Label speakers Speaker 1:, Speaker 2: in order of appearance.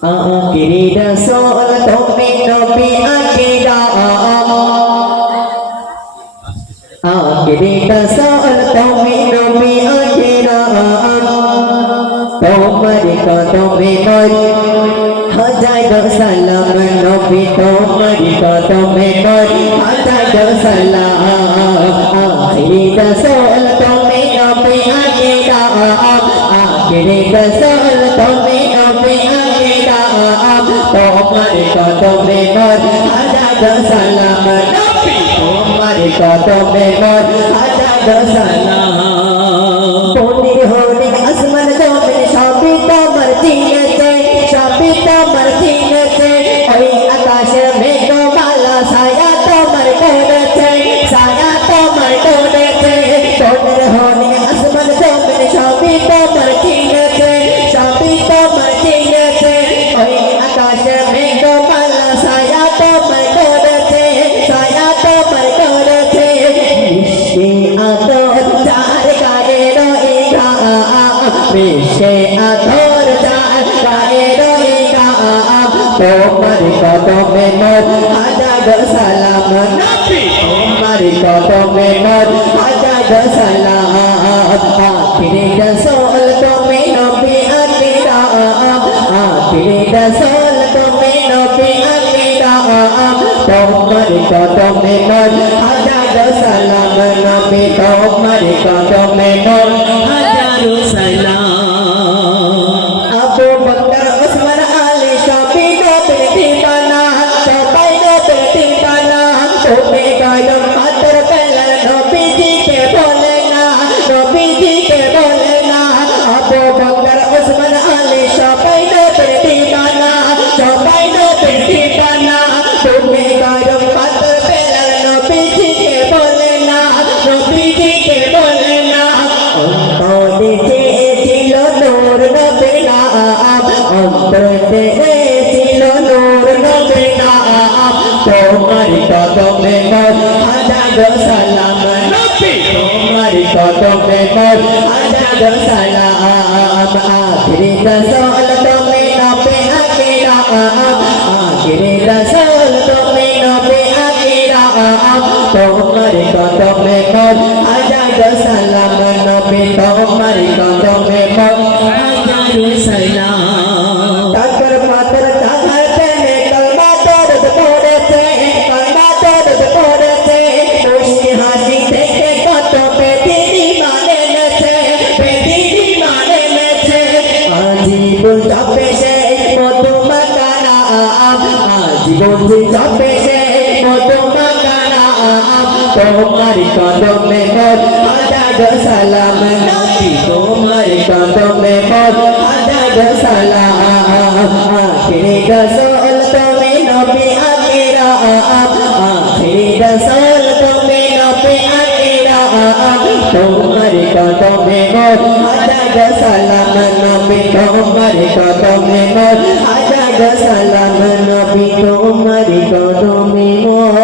Speaker 1: আখিরি রসুল তুমি নবী আখিরা আখিরি রসুল তুমি নবী আখিরা তোমার কদমে মর হাজার সালাম নবী তোমার কদমে মর হাজার সালাম আখিরি রসুল তুমি নবী আখিরা আখিরি রসুল তুমি তোমার কদমে মর হাজার সালাম নবী তোমার কদমে মর হাজার সালাম পনির হরিণ আসমান জমিন সবই তোমার চিনেছে সবই তোমার চিনেছে ওই আকাশের মেঘমালা ছায়া তোমার করেছে ছায়া তোমার করেছে পনির হরিণ আসমান জমিন সবই তোমার চিনেছে সবই তোমার চিনেছে ওই বিশ্বে আদর চার গায়ে রয়েগা তোমার কদমে মোর হাজার সালাম তোমার কদমে মোর হাজার সালাম আখিরে রসুল তুমি নবী আখিরা আখিরে রসুল তুমি নবী আখিরা তোমার কদমে মোর হাজার সালাম নবী তোমার কদমে মোর হাজার সালাম তোমার কদমে হাজার সালাম। নবী তোমার কদমে হাজার সালাম। আখিরি রসুল তুমি নবে আখিরা। আখিরি রসুল তুমি নবে আখিরা। তোমার কদমে হাজার সালাম নবী আজীবন যাবে তোমার কদমে মোর হাজার সালাম নবী তোমার কদমে মোর হাজার সালাম। আখিরি রসুল তুমি নবী আখিরা আখিরি রসুল তুমি নবী আখিরা তোমার কদমে মোর হাজার সালাম নবী তোমার কদমে হাজার সালাম নবী তোমার কদমে মোর।